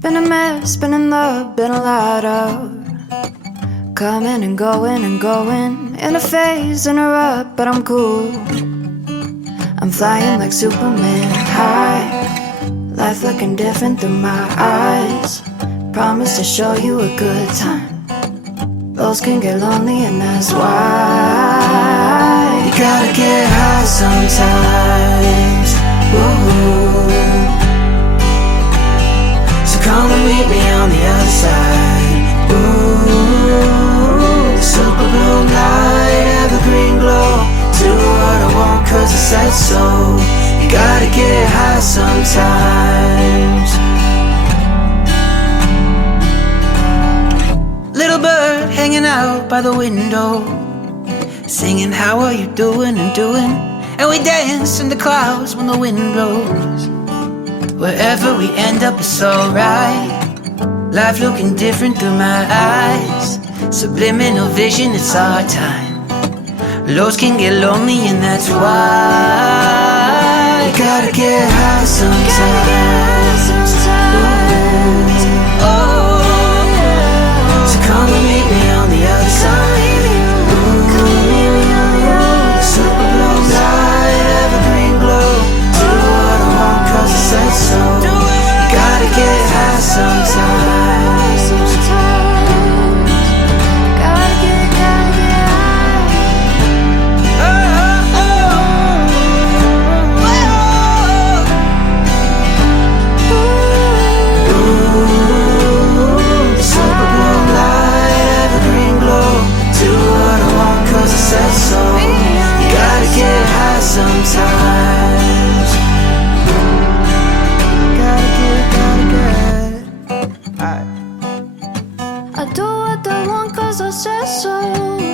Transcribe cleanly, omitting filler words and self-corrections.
Been a mess, been in love, been a lot of coming and going and going. In a phase, in a rut, but I'm cool. I'm flying like Superman high. Life looking different through my eyes. Promise to show you a good time. Those can get lonely and that's why you gotta get high sometimes. Woo. So come and meet me on the other side. Ooh, super blue light, evergreen glow. Do what I want cause I said so. You gotta get high sometimes. Little bird hanging out by the window, singing how are you doing and doing. And we dance in the clouds when the wind blows. Wherever we end up it's alright. Life looking different through my eyes. Subliminal vision, it's our time. Lows can get lonely and that's why you gotta get high sometimes. Ooh. Oh, so come and meet me on the other side. Ooh. Super blue light, evergreen glow. Do what I want cause I said so. You gotta get high sometimes. Sometimes gotta get. I do what I want cause I said so.